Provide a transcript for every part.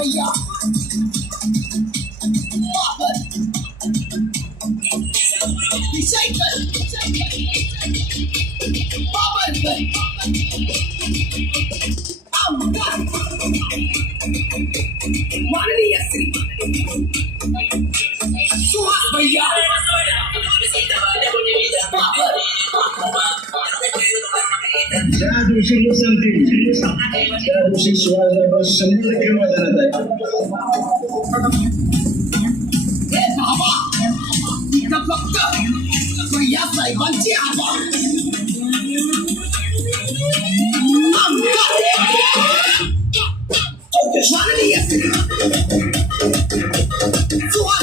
भैया बाबर विषयकर बाबरकर आमदार दिवशी लोक सांगतील त्या दिवशी शिवाजीराव शंभर टक्के मैदानात आहे हे साहेबांची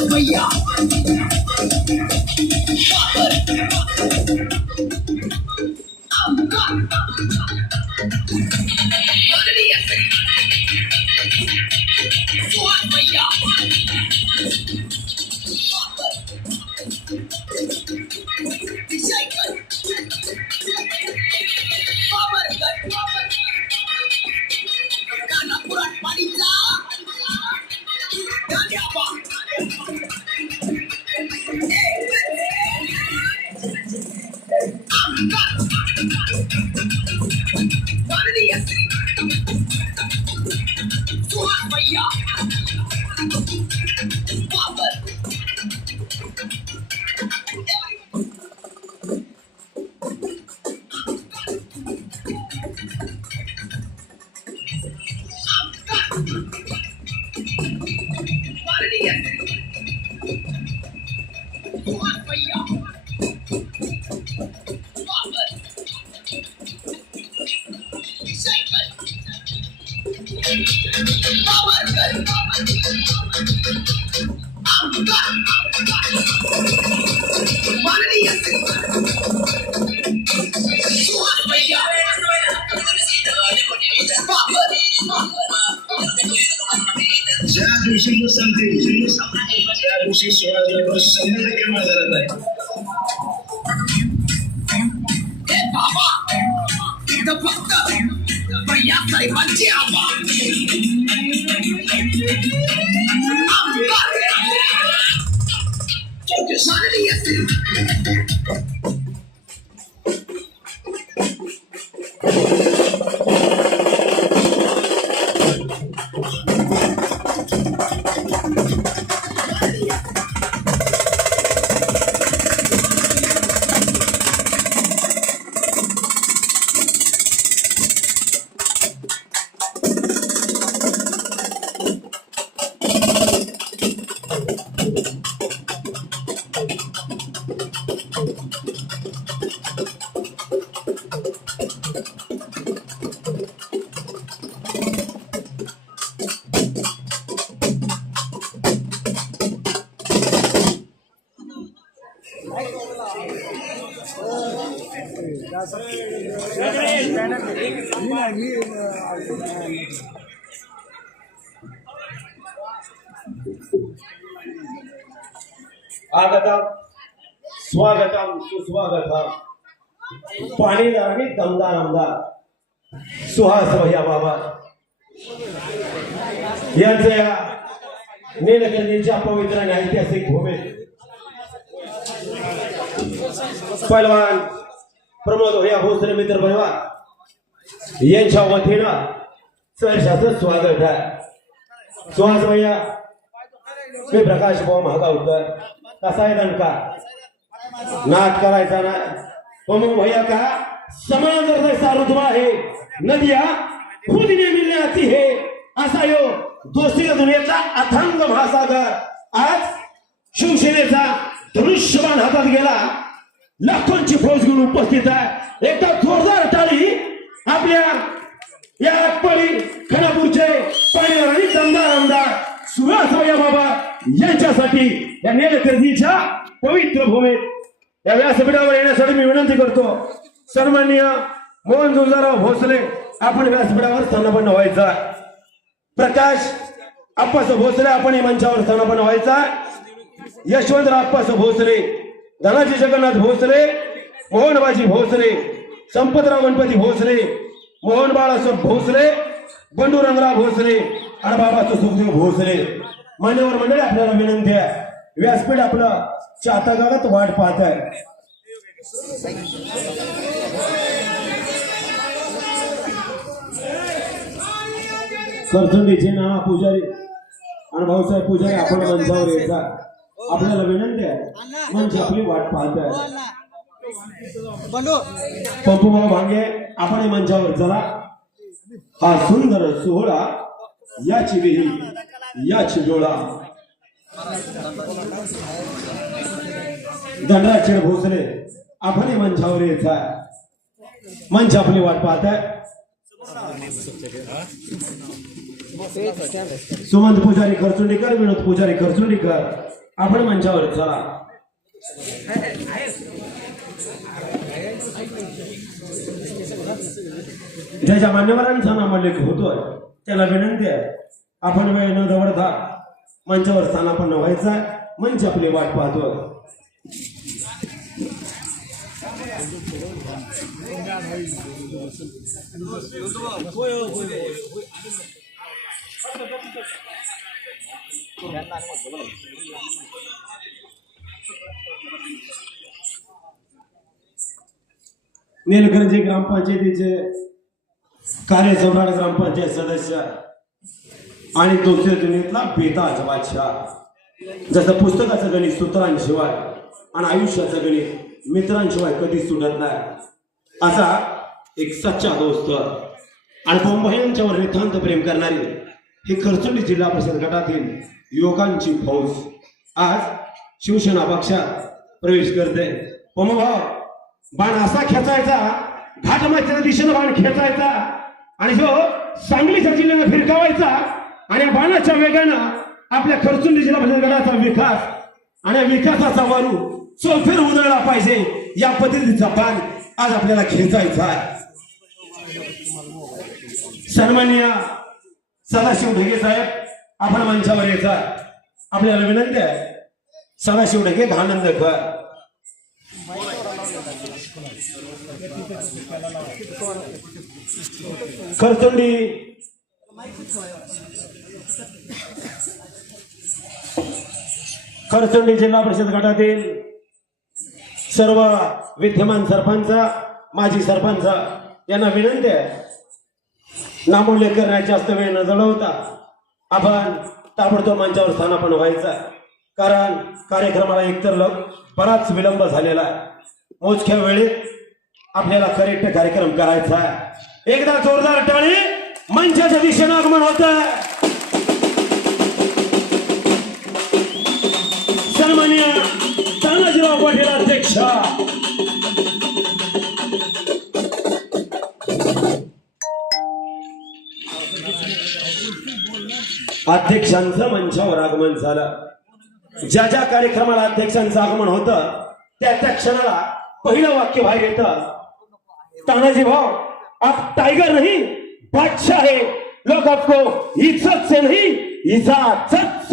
भैया बाबर विषयकर बाबरकर आमदार माननीय सुहास भैया बाबर ज्या दिवशी लोक सांगतील भैया साहेबांची हवा आमदार माननीय श्री आगतम स्वागतम सुस्वागतम. पाणीदार आणि दमदार आमदार. सुहास भैया बाबा. यांचं या नीलकंठीच्या पवित्र आणि ऐतिहासिक भूमीत पैलवान प्रमोद भैया भोसरे मित्र भैवा यांच्या वतीनं सहर्षाचं स्वागत आहे. सुहास भैया मी प्रकाश भाऊ महागावकर कसा आहे दणका नाट करायचा ना? मग भैया का? समांतर जैसा रुतबा आहे. नदिया खुद ने हे असा यो दोस्ती दुनियेचा अथांग महासागर. आज शिवसेनेचा धनुष्यबाण हातात गेला. लाखोंची फौज घेऊन उपस्थित आहे. एकदा जोरदार टाळी आपल्या या परी खानापूरचे पाणीदार आणि दमदार आमदार सुहास बाबा यांच्यासाठी या नेलकर्जीच्या पवित्र भूमीत या व्यासपीठावर येण्यासाठी मी विनंती करतो. सन्माननीय मोहन दुर्गाराव भोसले आपण व्यासपीठावर स्थानापन्न व्हायचा. प्रकाश आप्पास भोसले आपण या मंचावर स्थानापन्न व्हायचा. यशवंतराव आप्पास भोसले धनाजी जगन्नाथ भोसले मोहनबाजी भोसले संपतराव गणपती भोसले मोहन बाळासाहेब भोसले बंडू रंगराव भोसले आणि बाबाचं सुखदेव भोसले. मान्यवर मंडळी आपल्याला विनंती आहे व्यासपीठ आपलं चाता गावात वाट पाहत आहे. करचंडीचे नाना पुजारी. आणि भाऊसाहेब पुजारी आपण मंचावर येतात आपल्याला विनंती आहे मंच आपली वाट पाहत आहे. पप्पूभाऊ भांगे आपण मंचावर चला. हा सुंदर सोहळा याची विही याची डोळा. दंडराचे भोसले आपण मंचावर येत आहे. मंच आपली वाट पाहत आहे. सुमंत पुजारी खरचुंडीकर विनोद पुजारी खरचुंडीकर आपण मंचावर चला. ज्याच्या मान्यवरांचा नामोल्लेख होतोय त्याला विनंती आहे आपण वेळ न दवडता मंचावर स्थानापन्न आहे मंच आपली वाट पाहतोय निलकंजी ग्रामपंचायतीचे कार्यसम्राट ग्रामपंचायत सदस्य आणि दुसऱ्या दुनियेतला बेताज बादशाह. जसं पुस्तकाचं गणित सूत्रांशिवाय आणि आयुष्याचं गणित मित्रांशिवाय कधीच सुटत नाही. असा एक सच्चा दोस्त आणि मुंबईंच्यावर नितांत प्रेम करणारी ही खरचुंडी जिल्हा परिषद गटातील युवकांची फौज आज शिवसेना पक्षात प्रवेश करते. भाऊ. बाण असा खेचायचा घाटमाच्या दिशेनं बाण खेचायचा आणि जो सांगलीच्या जिल्ह्याला फिरकावायचा आणि या बाणाच्या वेगानं आपल्या खर्चुंडी जिल्हा परिषद गटाचा विकास आणि विकासाचा वारू चौफेर उधळला पाहिजे. या पद्धतीचा बाण आज आपल्याला खेचायचा आहे. सन्मान्य सदाशिव ढगे साहेब आपण मंचावर यायचा आपल्याला विनंती आहे सदाशिव ढगे भानंदकर खरचुंडी. करचंडी जिल्हा परिषद गटातील सर्व विद्यमान सरपंच माजी सरपंच यांना विनंती आहे. नामोल्लेख करण्यात जास्त वेळ न जळवता आपण ताबडतोब मंचावर स्थानापन्न व्हायचं कारण कार्यक्रमाला एकतर लग बराच विलंब झालेला आहे. मोजक्या वेळेत आपल्याला करेक्ट कार्यक्रम करायचा आहे. एकदा जोरदार टाळी मंचाच्या दिशेनं आगमन होत सन्मान्य तानाजीराव पाटील अध्यक्ष. अध्यक्षांचं मंचावर आगमन झालं. ज्या ज्या कार्यक्रमाला अध्यक्षांचं आगमन होतं त्या त्या क्षणाला पहिलं वाक्य बाहेर येतं. तानाजी भाव आप टाइगर नहीं बादशाह है। लोग आपको इज्जत से नहीं इजाजत